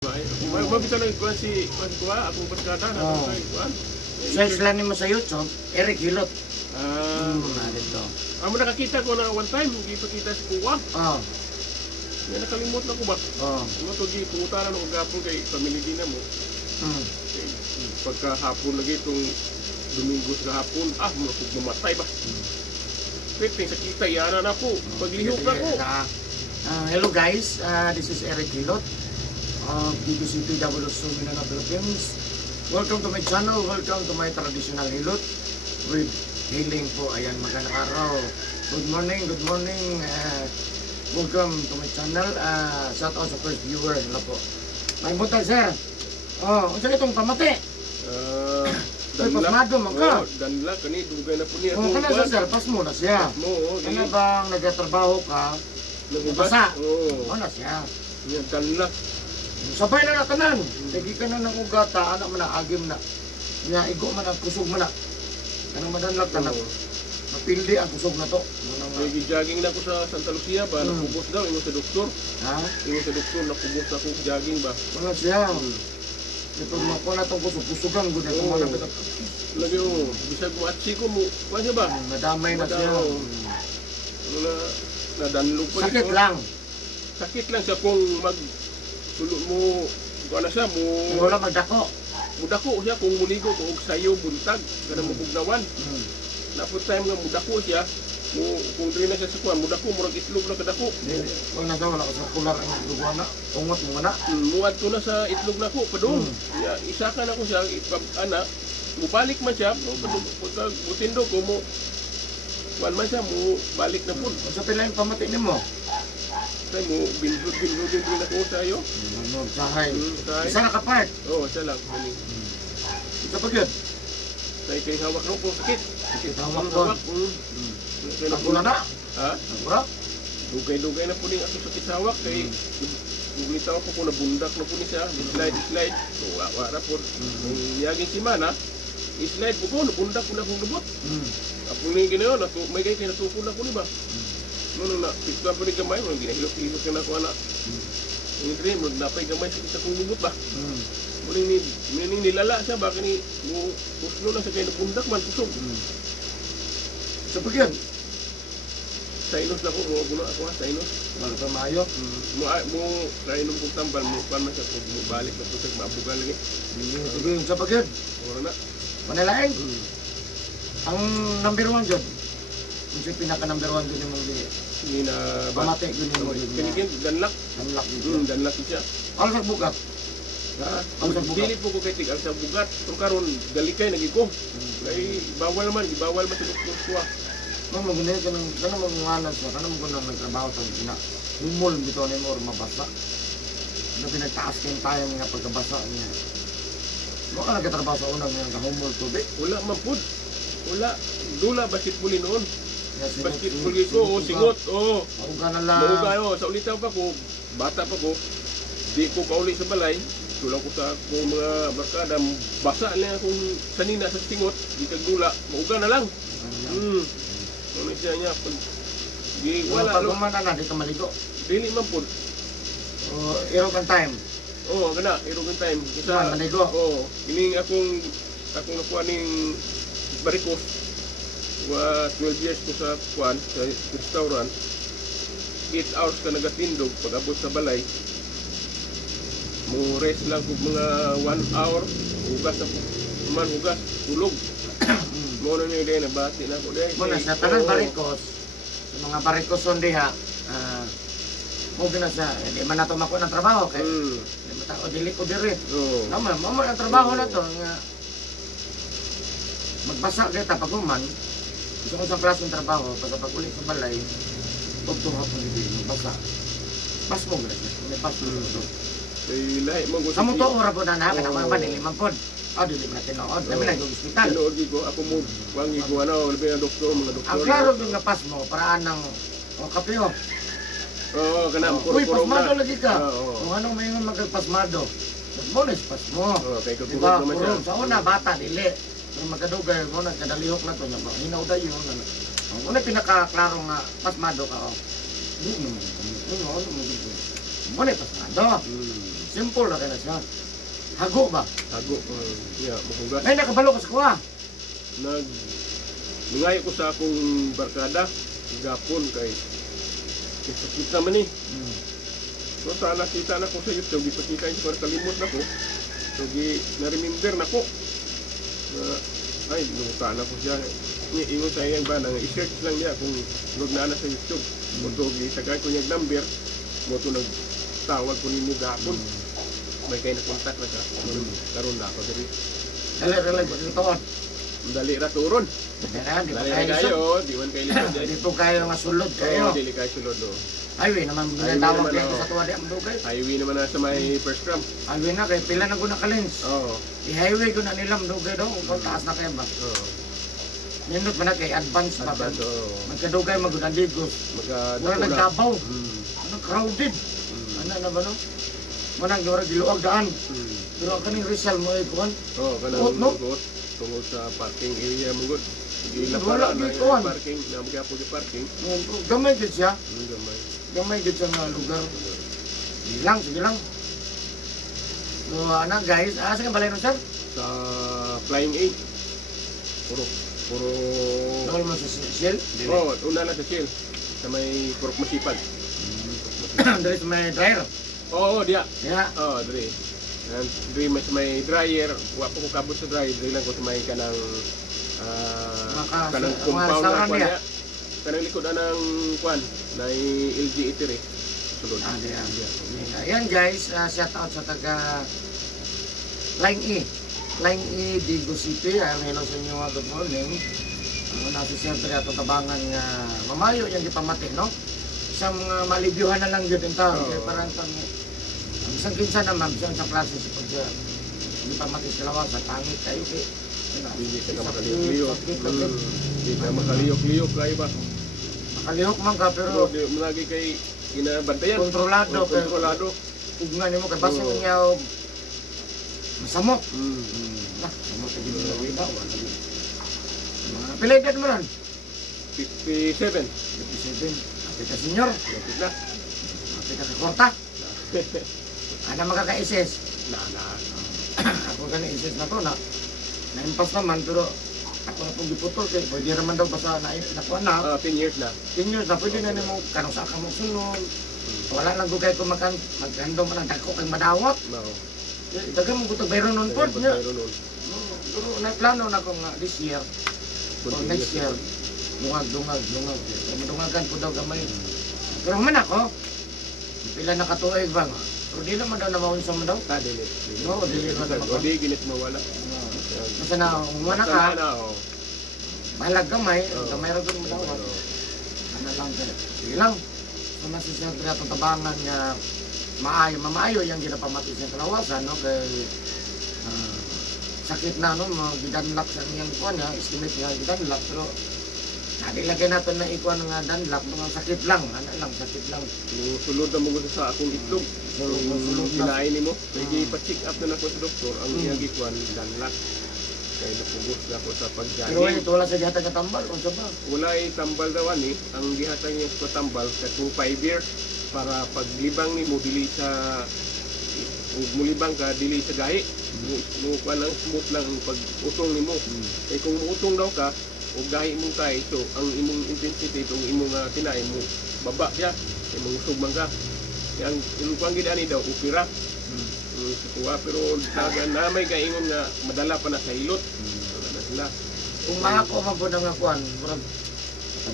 Mabita lang kuan si kuan akong barkada na kuan. Search lang nimo sa YouTube, Eric Hilot. Dito. Amo nakakita ko na one time, gipakita si kuwa. Nga nakalimot na ko ba? Ano to gi pungutaran ko gapon kay pamilya na mo. Pagkahapon lagi itong Domingo sa hapon, mamatay ba? Pwede sa kita, yana na po. Paglihok na ko. Hello guys, this is Eric Hilot of DBCPW Mindanao, Philippines. Welcome to my channel, welcome to my traditional Hilot with healing po. Ayan, magandang araw. Good morning, good morning. Welcome to my channel. Shout out sa first viewer. Hello po. May butang sir. Unsa itong pamati? Pasmado man ka. Danla, kani dugay na po niya. Kana sa sir, pas mo na siya. Kana bang nagtatrabaho ka? Nagubasa. Na siya. Yan, danla. Sabay na tanan. Lagi ka na ng ugata, anak man na agim na. Nya igo man ang kusog man na. Kanang madanlag tanan. Mapildi ang kusog na to. Jogging na ko sa Santa Lucia ba, nakubos daw, ingo sa doktor. Ingo sa doktor, nakubos ako jogging ba. Mga siya. Ito mga ko na itong kusog-kusugan ko dito mga nagdadag. Lagi mo, bisag mo atsi ko mo, kuha siya ba? Madamay na siya. Nadanlog pa sakit lang. Sakit lang siya kung sulod mo, kuha na siya mo. Wala magdako. Mudako siya kung muligo ko og sayo buntag, kada mo bugnawan. Napod time nga mudako siya, kung dili na siya sa kuan, mudako murag itlog na kadako. Wala na daw wala ka sa kular ang itlog na. Ungot mo na. Muad ko na sa itlog na ko padung. Isa ka na ko siya ana, mubalik man siya, pagka butindo ko mo kuan man siya mo balik na pud. Sa pila yung pamati nimo? Tay mo binhod na ko sayo. Sahay. Isa na ka part. Isa lang. Ito pa gyud. Tay kay hawak ro ko sakit. Sakit hawak ko. Ako na na. Bro. Dugay-dugay na po ning ako sakit sa hawak kay bitaw ko po na bundak na po ni siya. Slide. Wala po. Yaging simana. Slide po ko na bundak ko na kong lubot. Ako ni ginayon na may kay kinatuko na ko ni ba. Na pista po ni gamay mo ginahilok-hilok na ko ana. Ini dream napay gamay sa kong lubot ba. Muling nilala siya ba kani mo uslo na sa kay bundak man kusog. Sa pagyan. Sainos na ko, guna ako ha, sainos. Wala pa maayo. Mo kainom kong tambal, mo pan man siya kung balik na pusag, maabugan lagi. Sige, sa pagyan. Wala na. Manalain. Ang number 1 dyan. Yung pinaka number 1 dyan yung mga Hindi na pamati yun yung mga kinigin, danlak. Danlak siya. Alam sa bugat. Dili po ko kay tig sa bugat. Pero karon galikay nagiko. Kay bawal man sa doktor ko. Nung magunay ka ng ganang magungalan siya, kanang magunang nagtrabaho sa ina. Humol bito na mo mabasa. Na pinagtaas kayong tayo nga pagkabasa niya. Mo ka nagkatrabaho sa unang nga humol tubig. Wala man pud. Wala. Dula basketball noon. Basketball ko, singot. Mauga na lang. Mauga sa ulitaw pa ko. Bata pa ko. Di ko kauli sa balay. Tulang ko sa akong mga barkada. Basa lang akong sanina sa singot. Di kagdula. Mauga na lang. Ano siya niya, wala. Pag umana na, di ka maligo. Dili man po. Irog ang time. Gana, irog ang time. Isa, maligo. Ining akong nakuha ning barikos. 12 years ko sa kuan, sa restaurant. 8 hours ka nagatindog pag abot sa balay. Mo rest lang kung mga 1 hour. Hugas, tulog. Muna niyo din, nabati na ako din. Muna sa tanang barikos, sa mga barikos on diha, huwag na sa, hindi man nato makuha ng trabaho, kaya dili ko diri. Naman, ang trabaho na to, nga, magbasa kita pag uman, gusto ko sa klaseng trabaho, pag ulit sa balay, huwag tuhap mo dito, magbasa. Pas mo, may pas mo dito. Sa mo to, ora po na na, kanang mga dili man po. Dili mo na tinood. Dami na yung hospital. Tinood ko. Ako mo, wangi ko, labi ng doktor, mga doktor. Ang klaro yung napas mo, paraan ng kapyo. Kanam, Uy, puro-puro pasmado na. lagi ka. Kung anong may magpasmado. Mo na pas mo. Kaya ko Diba, naman siya. puro. Sa una, bata, dili. Kung magkadugay mo na, kadalihok na to. Hinaw da yun. Ang una pinakaklaro nga, pasmado ka. Hindi naman. Mo na pasmado. Simple na kaya siya. Hago ba? Hago. Ya, mahugas. May nakabalo ka sa kuha. Lungayo ko sa akong barkada gapon kay kita man ni. So sa nakita na ko sa YouTube, ipakita ko kalimot na ko. So na-remember na ko. Ay, luta na ko siya. Ingon sa iyang ba nang i-search lang niya kung log na sa YouTube. Moto gitagay ko niya number. Moto nagtawag ko nimo gapon. May kay na kontak na ka. Karon na ako diri. Dali dito. Dali ra turon. Di ba Dali kayo? kayo, di man kayo lisod dyan. Di po kayo nga sulod kayo. Oo, dili kayo sulod o. Highway naman Highway ginatawag naman, kayo oo. sa tuwa di ang dugay. Highway naman na sa may first tram. Highway na kay pila na guna ka lens. Oo. I-highway ko na nilang dugay daw kung taas na kayo ba. Oo. Nindot man na kay advance ba. Advance, oo. Magkadugay magunaligos. Wala Magkadako na. nagdabaw. Mm. Ano crowded. Ano na ba no? Manang gawara giluwag daan. Pero ang kaning Rizal mo ay kuhan. Oo, Uot, kanang no? ugot. Tungod sa parking area mo gud. Gila Wala, para na dito, ah. yung parking, na magyapo yung parking. Gamay gid siya. Gamay. Gamay gid siya nga lugar. Sige lang. So ana guys, asa ka balay no sir? Sa Flying A. Puro. Dahil mo sa Shell. Oo, una na sa Shell. Sa may Purok Masipag. Dari sa may dryer. Oo, diya. Ya. Oo, diri. Diri may dryer. Wa po ko kabot sa dryer. Diri lang ko sa may kanang kanang Mga compound na restaurant kwan niya. niya. Kanang likod ng kwan. Na LG Eatery. Sulod. Ayan guys, shout out sa taga Line E. Line E, Digo City. Hello sa inyo, good morning. Nasa siyempre ato tabangan nga mamayo yung gipamati, no? Isang malibyuhan na lang yun yung tao. Kaya parang ang isang kinsa naman, isang sa klase sa pag gipamati sila sa pangit kayo. Hindi ka makaliyok-liyok. Hindi ka makaliyok-liyok kayo ba? Makalihok man ka, Pero pero lagi kay kinabantayan. kontrolado. Kontrolado. Ugnan mo kay basta niya masamot. Nah, samot ang ginawa. Pila edad mo ron? 57. 57. Ate ka senyor. Lapit na. Ate ka kwarta. Ana magkaka-SS. Na. Ako ka na-SS na to na. Na-impas naman pero ako na pong giputol kay pwede naman daw basta nakuha na. 10 years na. 10 years na pwede na nimo kanong sa ka mo sunod. Wala lang gugay ko magkandong man ang dako kay madawat. No. Dagan mo gutog bayron nun po niya. Mayroon nun. Pero na-plano na ko nga this year or next year. Dungag. Madungagan ko daw gamay. Pero man ako, pila na katuig ba nga. Pero di naman daw namawin sa mo daw. Dili. No, dili naman daw. O di ginit mawala. Basta na, umana ka, Na, oh. mahalag gamay, Oo. gamay rin mo daw. Ano lang, sige lang. So, nasisiyempre at tabangan nga mamaayo yung ginapamati sa kalawasan, no? Kay sakit na, no? Gidanlak sa kanyang kuwan niya, estimate niya gidanlak, pero nadilagay natin na ikuan nga danlak, mga sakit lang, sakit lang. Yung sulod na mo gusto sa akong itlog. So, Yung sulod na. kinain ni mo. Kaya pa-check up na ako sa doktor. Ang iyang ikuan, danlak. Kaya napugos na ako sa Pero pagjanin. ito wala sa gihatag katambal, o sa ba? Wala ay tambal daw ani. Ang gihatag niya sa tambal katong 5 years para paglibang ni mo dili sa ug mulibang ka dili sa gahi. Mo lang smooth lang ang pag-utong nimo. Kay kung utong daw ka ug gahi mo kay so ang imong intensity itong imong kinain mo baba siya. Imong usog man ka. Kaya ang ilukang gid ani daw upira. Kuha pero dagan na may kaingon nga madala pa na sa hilot. Wala na sila. Kung mahako man po nga kuwan, murag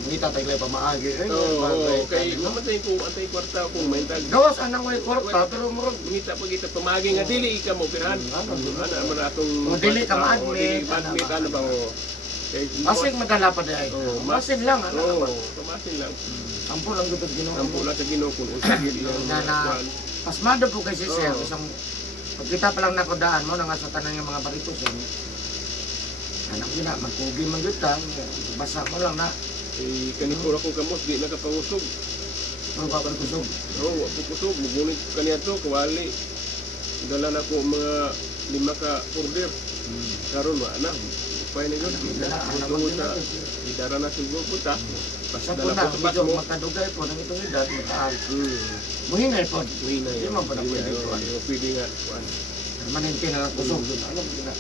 kita tayo lang pamaagi. Oo, kay mamatay ko antay kwarta kung may tag. Gawas anang way kwarta, pero murag Ngita pag ita pamagi nga dili ka mo pirahan. Ano man atong O, dili ka ma-admit, admit ano ba o. Kay masig madala pa dai. Oo, Masig lang Oo, ano. kamasin lang. Ampo lang gud Ginoo. Ang pula sa Ginoo kung unsa gid yung Na pasmado po kasi sir, Oo. isang pagkita pa lang nakodaan mo na nga sa tanan ng mga baritos yan. Anak yun na, magkugi man yun tang, basa mo lang na, eh kanipura ko kamos di nakapangusog. ano pa kusog. Oo, wa ko kusog mugunit kaniya to kawali. Dala na ko mga 5 ka order. Karon wa na. Lipay na yun. Tungod sa idara na siguro punta. Sa Dala puna, ko sa bus medyo mo. makadugay po ng itong edad, mataal. Muhingay po. Uwi na Hindi yun. man po na Hindi pwede po. pwede nga. kuwan. Permanente na lang kusog doon. Alam mo na.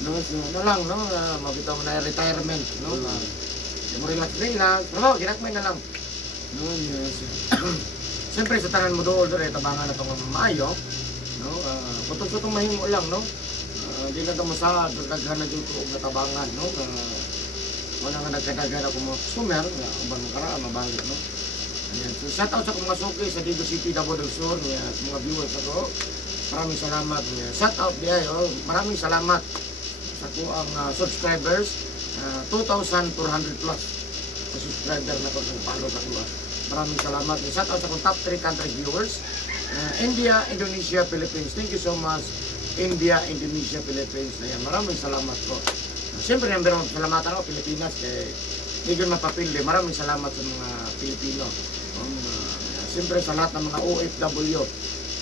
No, so, ano lang, no? Mabitaw mo na yung retirement, no? Mo relax din lang. Pero, ginagmay na lang. No, yes. Siyempre, sa tanan mo doon, tabangan na itong maayo. No? Putong-sutong mahimo lang, no? Hindi na ito masahad, nagkaghan na dito kung natabangan, no? Wala nga nagkadaghan ako mga customer, ubang karaan, mabali, no? Ayan. So, shout out sa kong masuki sa Digo City, Davao del Sur, niya, sa mga viewers ako. Maraming salamat niya. Shout out niya, oh. Maraming salamat sa ko ang subscribers. 2,400 plus sa subscriber na ko kung follow sa ko. Maraming salamat. Shout out sa kong top 3 country viewers. India, Indonesia, Philippines. Thank you so much. India, Indonesia, Philippines. Ayan, maraming salamat po. Siyempre, number one, salamatan ako, Pilipinas. Hindi ko mapapili. Maraming salamat sa mga Pilipino. Siyempre, sa lahat ng mga OFW.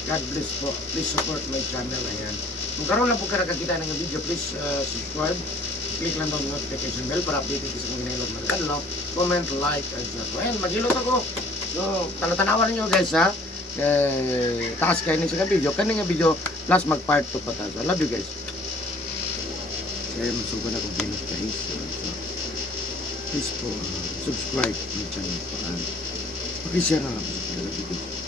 God bless po. Please support my channel. Ayan. Kung karoon lang po ka nakakita ng video, please subscribe. Click lang daw notification bell para update ko sa mga ginagawa ng channel. Comment, like, and share. Ayan, mag-ilot ako. So, tanawan niyo guys ha. Taas kayo sa video. Kaning video, plus mag-part 2 pa tayo. So, I love you guys. Kaya masugan ako ginot guys. So, please po, subscribe my channel. Pakishare na lang po sa video.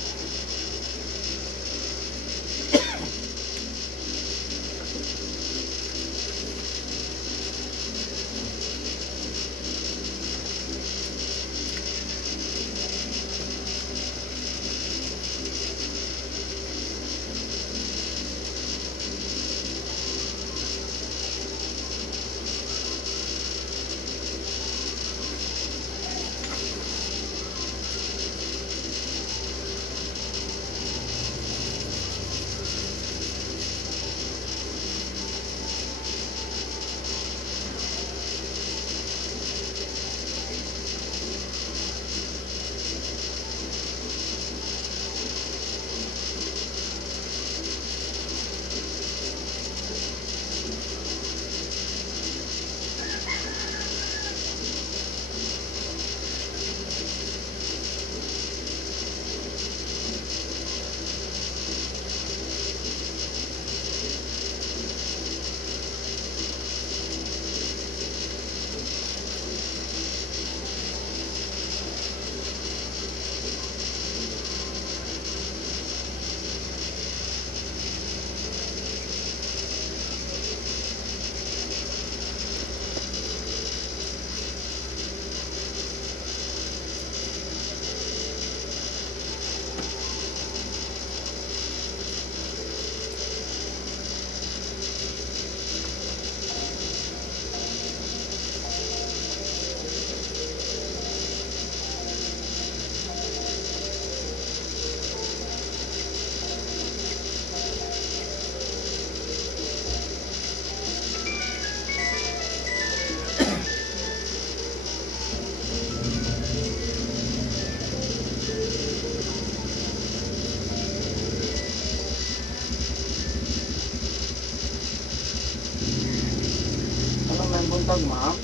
buntag ma'am.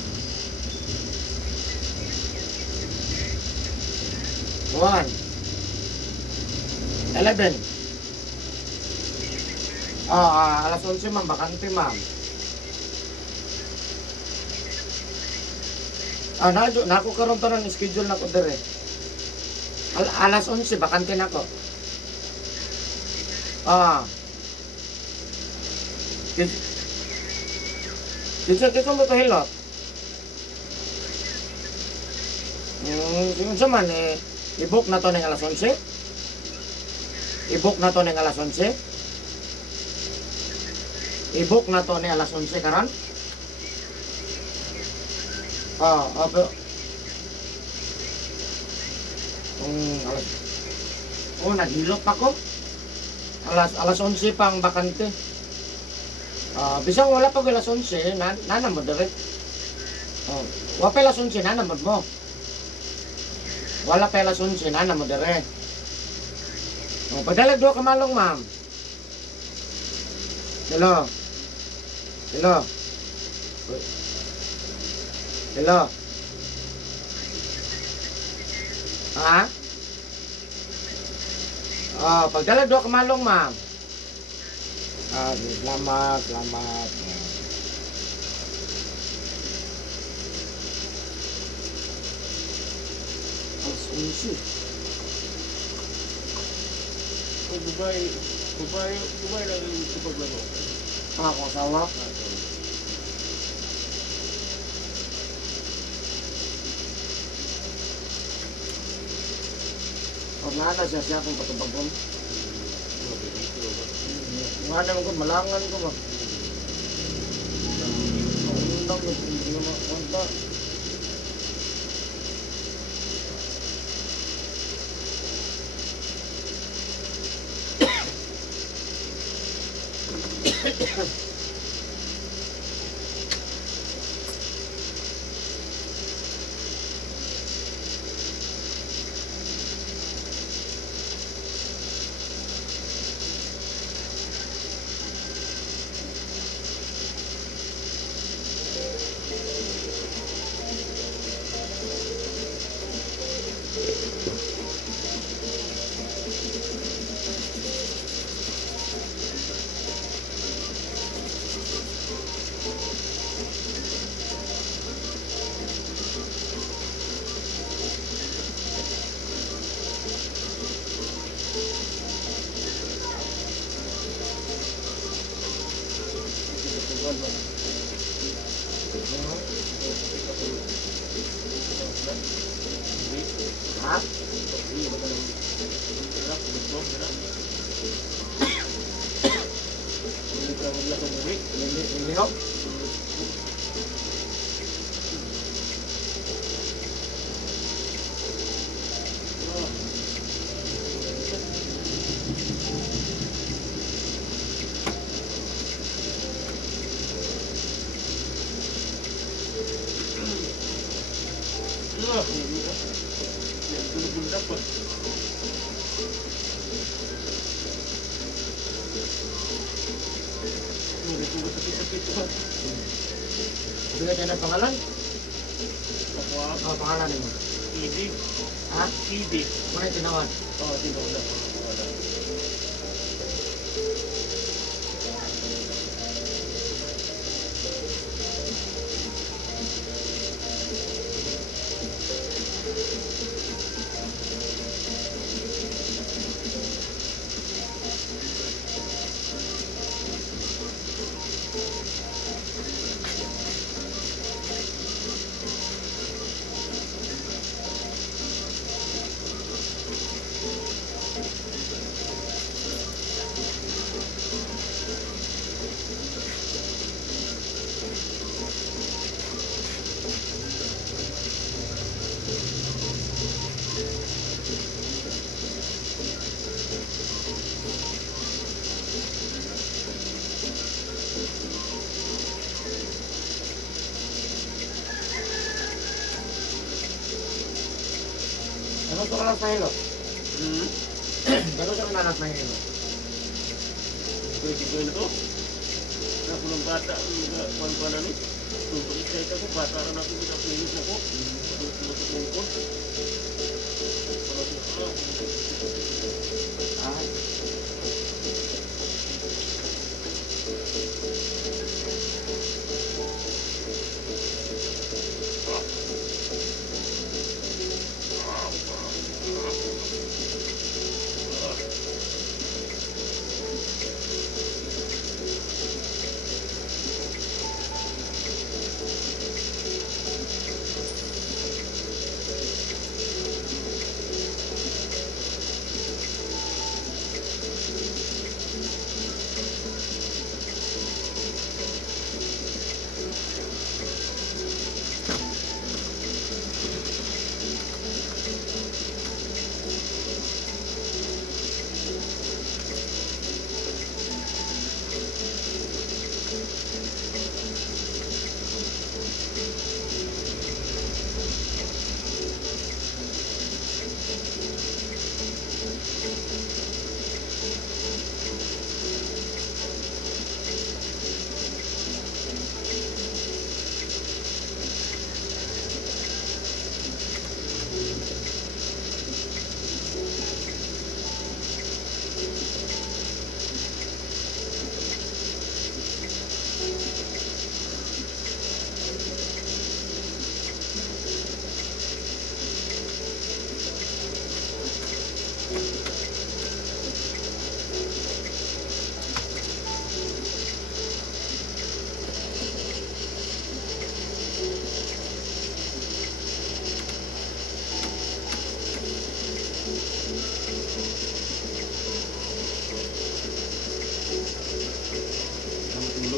11. Alas 11 ma'am, bakante ma'am. Nako karon to ng schedule nako dire. Alas 11 bakante nako. Dito mo pahilot. Yung saman i-book na to ng alas 11. I-book na to ng alas 11. I-book na to ng alas 11 karon. Pero naghilot pa ko. Alas 11 pang bakante. Bisang wala pa alas 11, nanamod direct. Wala pa alas 11, nanamod mo. Wala pa alas 11, nanamod direct. Pagdalag doon kamalong, ma'am. Hello. Hello? Ha? Pagdala do kamalong, ma'am. Selamat, selamat. Asunsyo. Kung Dubai lang yung paglaro. Ako asawa. Pag nana siya kung patubagong. Nga naman ko, malangan ko ba? Undang ko, hindi naman konta. Ha? Lihok? Bundak pa. Sakit-sakit pa. Bigay kayo ng pangalan? Ako, Pangalan mo. Idi. Ha? Idi. Muna yung tinawad. Tinawag. Ano ito kalas na hilo? Gano'n siya kanalas na hilo? Pwede ko na to. Ako ng bata, kuwan-kuwanan ni. Kung pag-excite ako, bata rin ako, pinapilis ako. Tumutupungkot. Ah.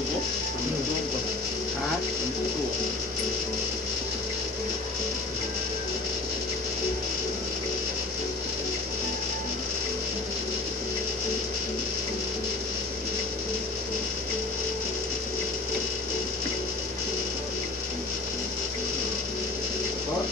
ko. Ha? Oh.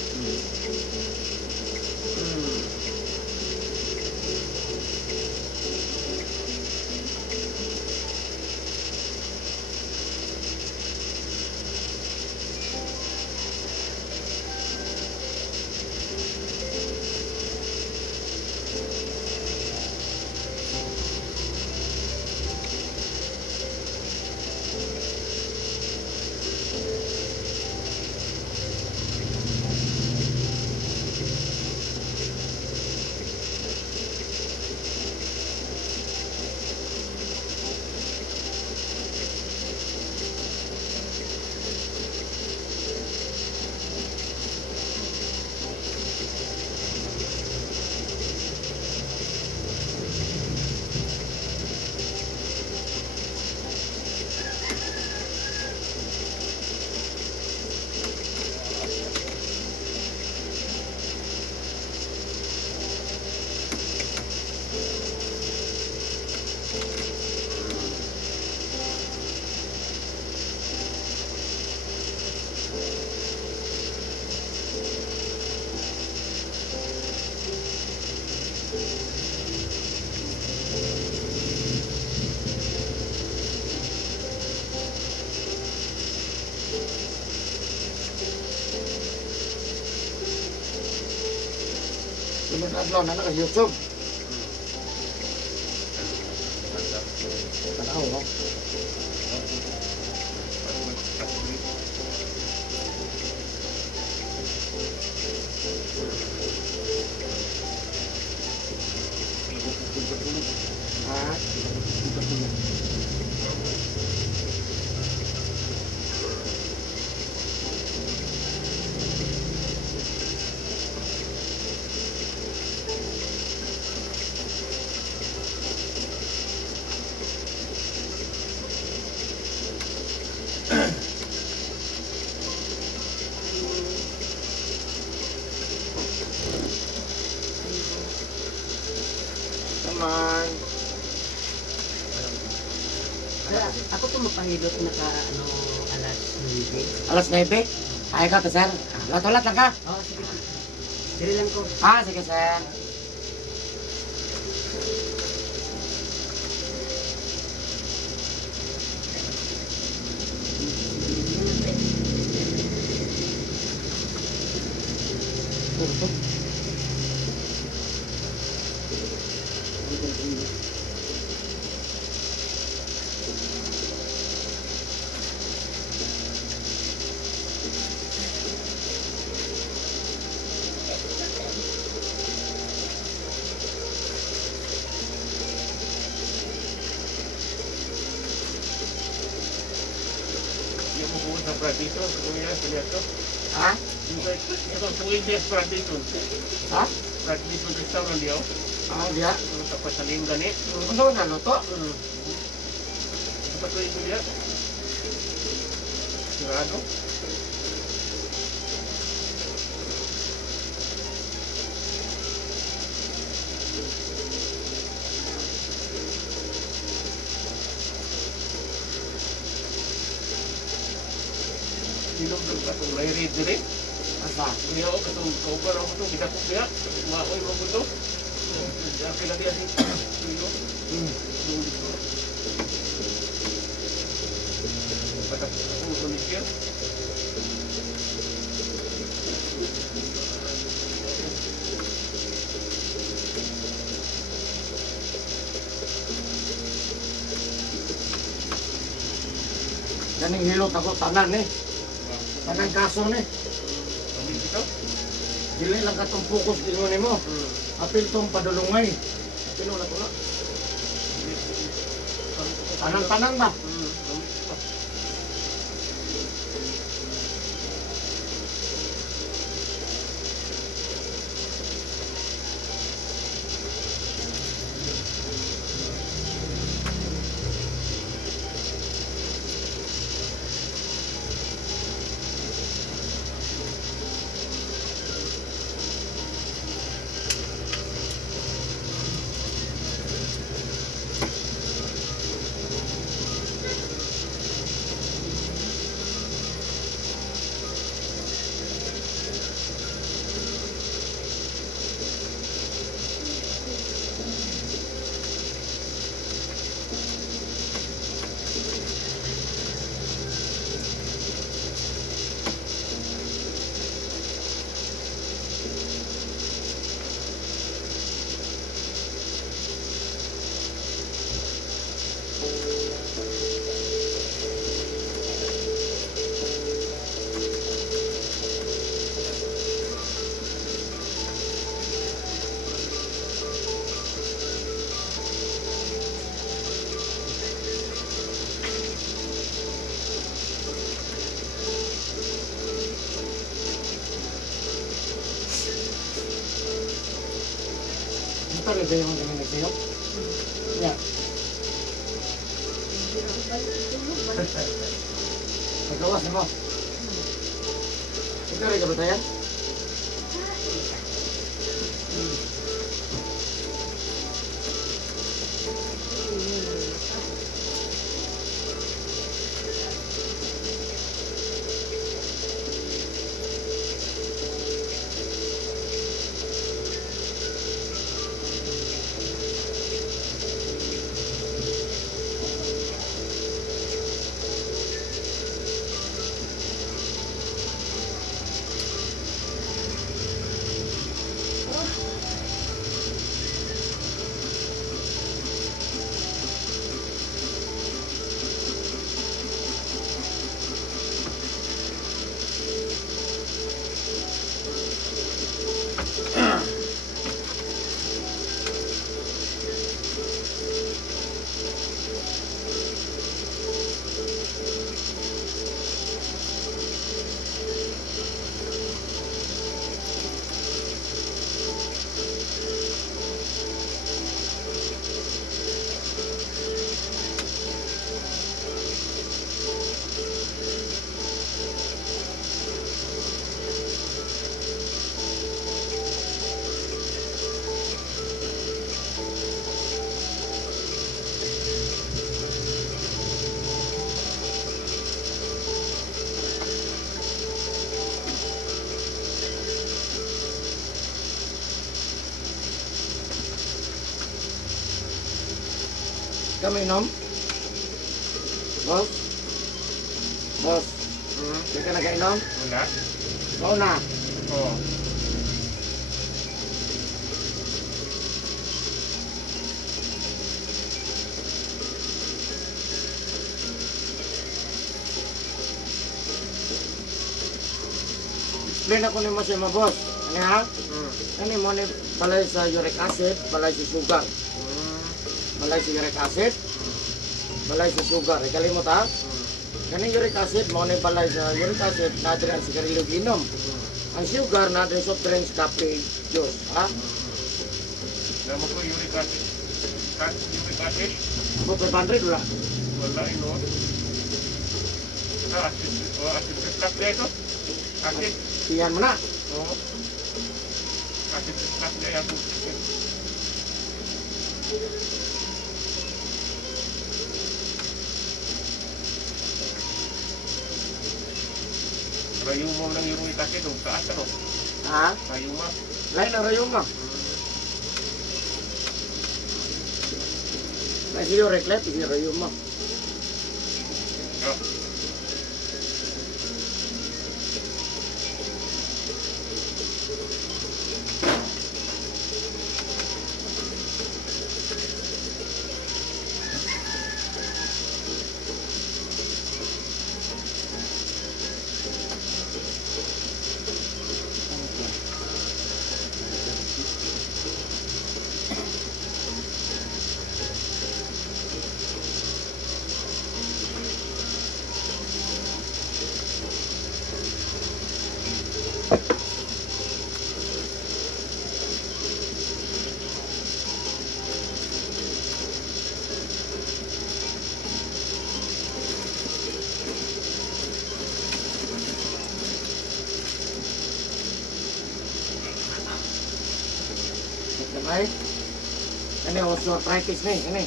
Sunod adlaw na ka YouTube. Tanaw, no? Ha? Naman. Ako po mapahilot alas 9. Alas 9? Ay ka to, sir. Lat-lat lang ka. Oo, sige. Dili lang ko. Ah, sige, sir. Yung bubuod ng pradito, kuya, pinito. Ha? Ito, Puides Pradito. Ha? Pradito restaurant yun. Ah, dia. Tapos sa linggan eh. Ano na luto? Tapos ko ito diya. Sigurado. Sinong ka itong may-read din eh. Asa? Kuya ako, itong kauban ako itong gidakot niya. Maoy mo ko ito. Diyan kila diya si Tuyo. Patapos ako ulit yan. Ganing hilot ako tanan eh. Tanan kaso ni. Kami dito. Dili lang katong focus gingon nimo. Apil tong padulungay. Pino na to na. Tanan-tanan ba? Balik ba yung kami nagsayo? Ya. Nagawas mo. Ikaw rin kabatayan? Kami inom? Boss? Boss? Hindi ka nagainom? Wala. Oo na. Oo. Explain ako ni mo siya mga boss. Ano ha? Ano mo ni balay sa uric acid, balay sa sugar. Balay sa uric acid, balay sa sugar. Ikalimot ha? Kaning uric acid, mo ni balay sa uric acid, nadiri ang sigarilyo ginom. Ang sugar, nadiri soft drinks, kape, juice. Ha? Nama ko uric acid. Uric acid. Ako 500 wala. Wala ino. Acid. Oh, acid reflux na ito. Acid. Tiyan mo na. Oo. Acid reflux na yan. Rayong mo ng uric acid. Taas ano? Ha? Rayong mo. Lain na rayong mo. Lain si uric left, si rayong mo. Oh. Ay, ini osteoarthritis nih, ini.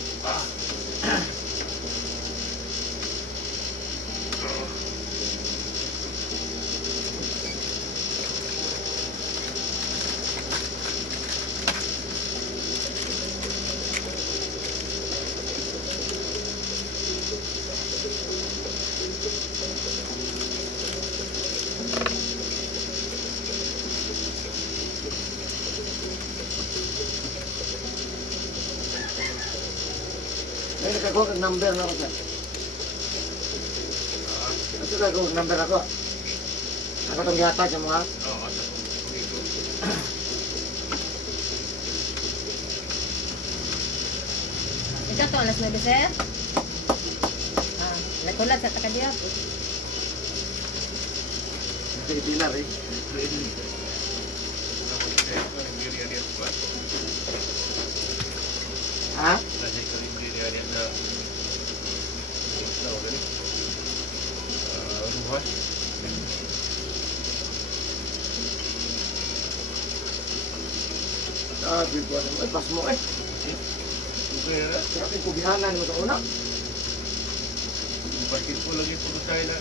Ini nakakuha kang number na ako sir. Ito nakakuha kang number ako. Ako itong yata sa mga. Oo, dito. Ito to, alas 9, sir. Nagkulat sa takadiyap. Hindi dinar eh. Ha? Nasa kalimbre niya niya na ruhas. Sabi ko naman, pas mo eh. Okay na. Kaya aking kubihanan mo sa una. Bakit po lagi po tayo na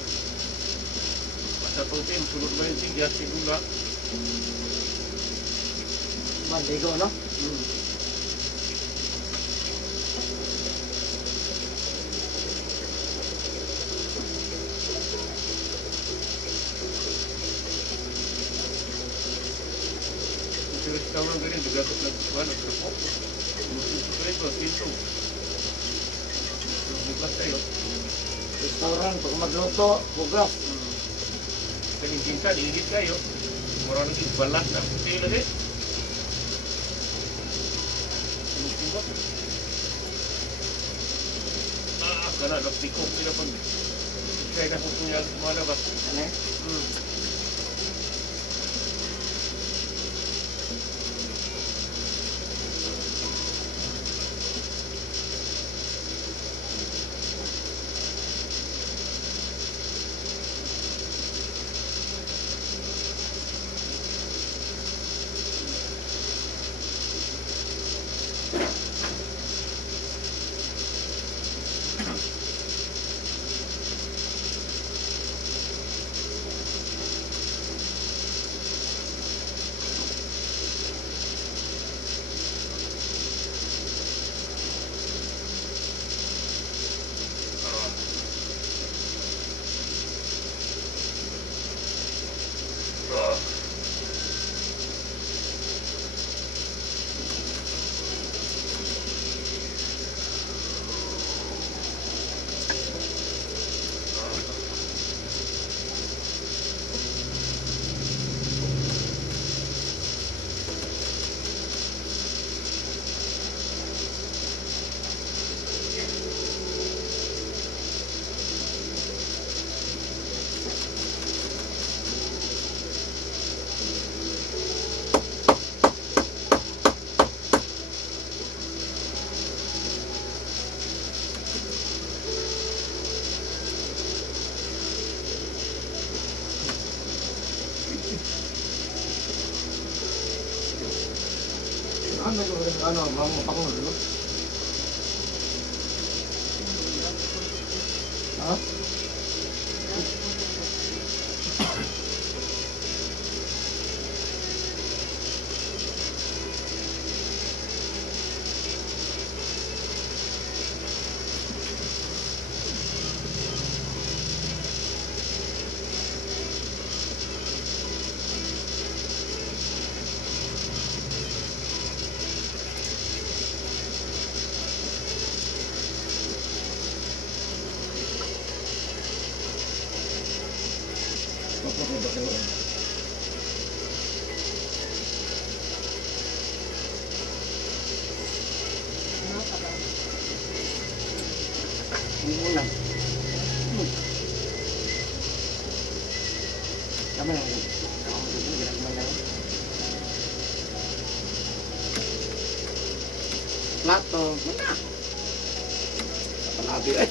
masa protein, sunod ba yung tigyan, sigula. Mandigo, no? Sa restaurant ganyan, bigatot lang ba, nagkapok. Ito, pinto. Buklas tayo. Restaurant, pag magluto, bugas. Kaling pinta, ingit kayo. Mura lagi balat na. Kayo lagi. Tumutibot. Kana, nagpikok nila pag kaya na po niya malabas. Ano eh? Ano, mga pangulo? Ha? Hindi mo lang. Tama lang. Ako hindi naman lang. Plato. Muna. Kapalabi eh.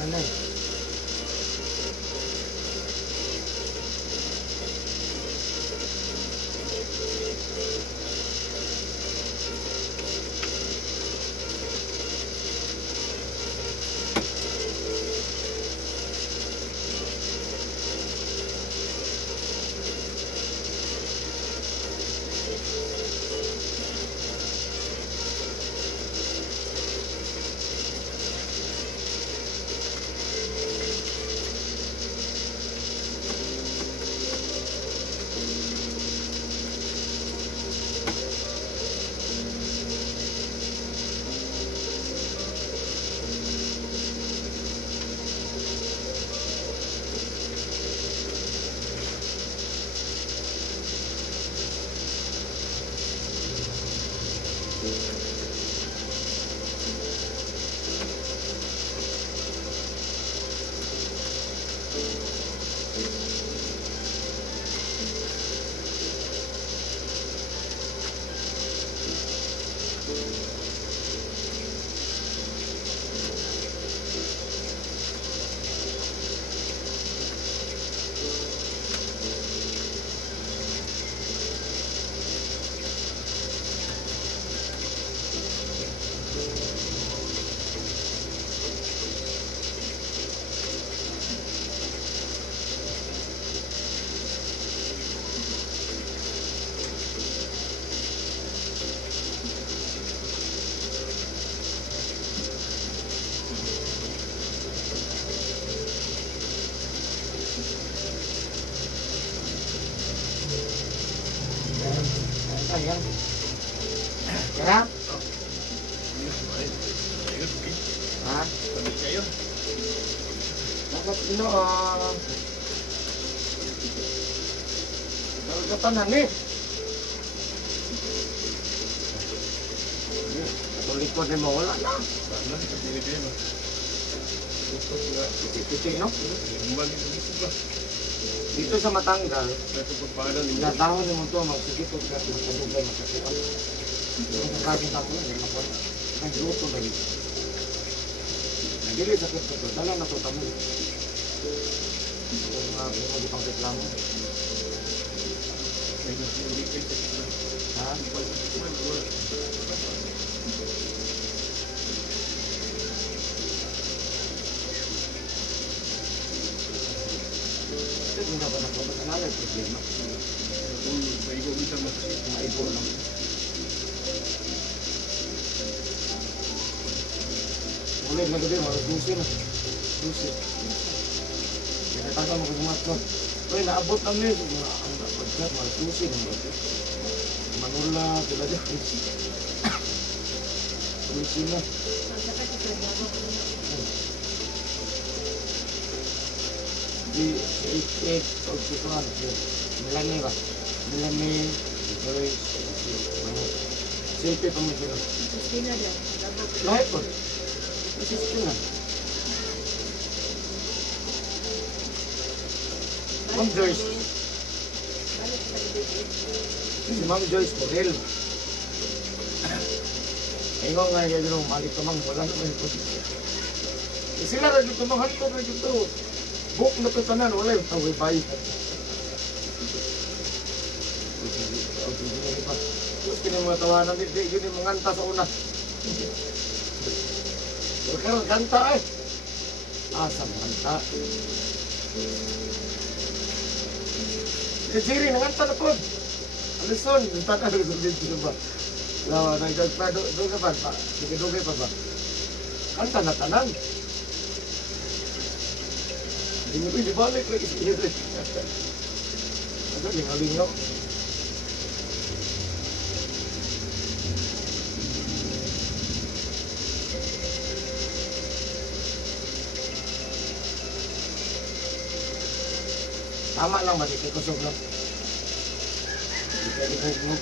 Nanay. Ayan. Sarap? Ha? Sabi kayo. Dapat nagkatanan eh. Atong likod na mawala na. Sana, kapili kayo ba? Gusto ko nga. Piti, no? Umbang ito gusto ba? Dito sa Matanggal, Ito pagpaanan ninyo. natahon naman ito, magsigipod ka, pinagpadugay, magkasipan. Yung kaging tapo na, yung makon. Nagluto na dito. Nagili sakit ko, dala na ito tamo. Yung mga pang reklamo. Hindi kayo sa kita. Ha? Ito yung dapat nagpapasanala, problema. Kung maigo bisa masakit. Maibo lang. Ulit na gabi, mga dusi na. Dusi. Pinatagal mo kagamat ko. Uy, naabot lang nito. Ang pagkat, mga dusi ng gabi. Manula, sila dyan. Dusi na. Ang sakit sa trabaho. Di, o si Tuan, si Melanie ba? Melanie, Joyce, si Manu. Silpi pa mo sila. Christina daw. Lahat po. Assistant na. Ma'am Joyce. Si Ma'am Joyce po, real. Ingo nga yan yung malik ka mang wala naman ito. Sila rin dito, mga hanto rin dito. Book na ito tanan, wala yung tawag bayi. Terus kini mga tawanan dito, yun yung mga anta sa una. Pero kanta eh. Asa mga anta. Jiri, nanganta na po. Alison, nanganta na dito ba? Nagdagpado, doon ka ba? Dugay pa ba? Kanta na tanan. Hindi ko ibalik lagi sendiri. Ada lingaw-lingaw. Tama lang ba? Di kusog lang. Di ka kusog mo.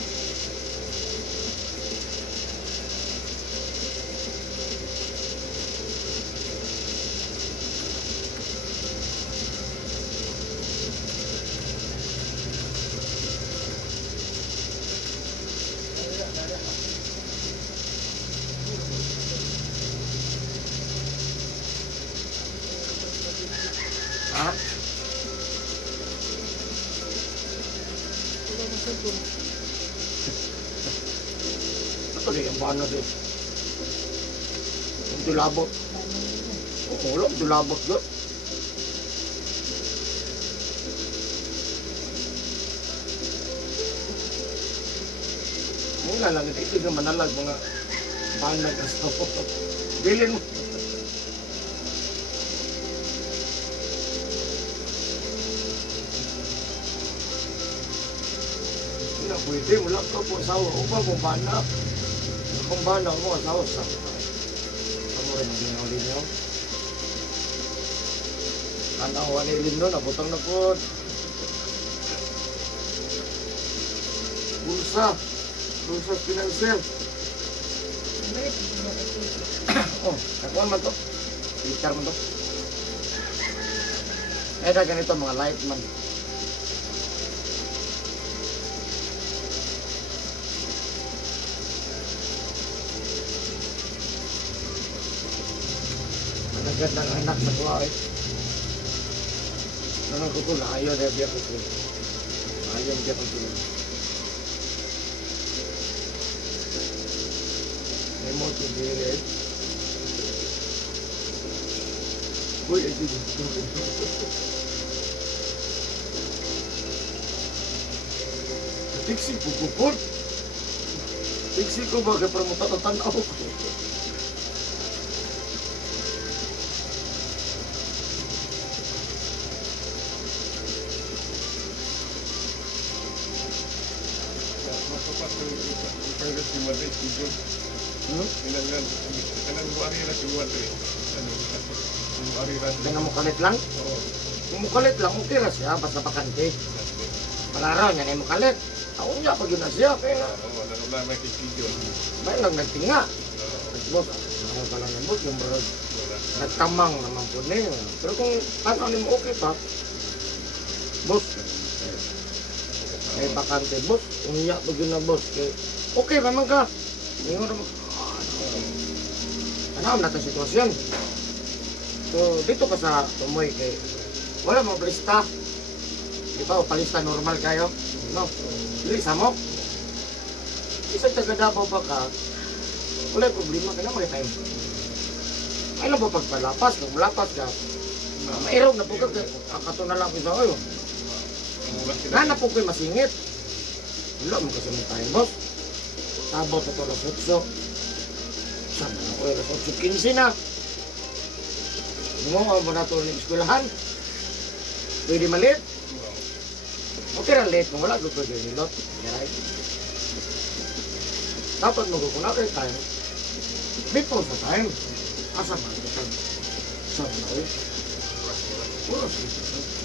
Ha? Ito din yung bana din. Yung dulabot. Oo, wala, dulabot yun. Mula lang, ito yung manalag mga bana kasi. Bilin mo. Pwede, wala ka po asawa. Upang kung bana. Kung bana mo, asawa sa. Ano rin ang ginawin nyo? Kanawa ni Lino, nabutang na po. Bulsa. Bulsa financial. Oh, kakuan man to. Picture man to. Eh, na ganito mga light man. Ganda ng anak sa kuha eh. Nanang kukul, ayaw na biya kukul. Ayaw biya kukul. May mo ito biya uy, ay dito. Tiksi ko kukul. Tiksi ko ba kaya para matatan-tanaw ko. Dengan mukalit lang? Kung mukalit lang, okay na siya, basta pakante. Malaraw niya na mukalit. Ako niya, pag yun na siya, kaya na. May lang nagtinga. Boss, ako pala ng boss, yung barag. Nagtamang naman po niya. Pero kung ano mo okay pa, boss, may bakante, boss, umiyak pag yun na boss. Okay naman ka. Ngayon naman, ano na ito sitwasyon. So, dito ka sa tumoy kay wala mga palista. Di ba, palista normal kayo? No? Lisa mo. Isang taga-Davao ba ka, wala problema ka na mga time. Ay lang po pagpalapas, kung malapas ka, mairaw na po ka, kato na lang po sa kayo. Nana po kayo masingit. Wala mo kasi mga time, boss. Tabot ito lang sutso. Sabi na ko, alas 8:15 na. Mo ba na ito ng eskwelahan? Pwede malit? Okay lang late mo, wala ko pwede nilot. Dapat magkukuna kayo tayo. Before sa time. Asa man ito? Sabi na ko. Puro sa ito.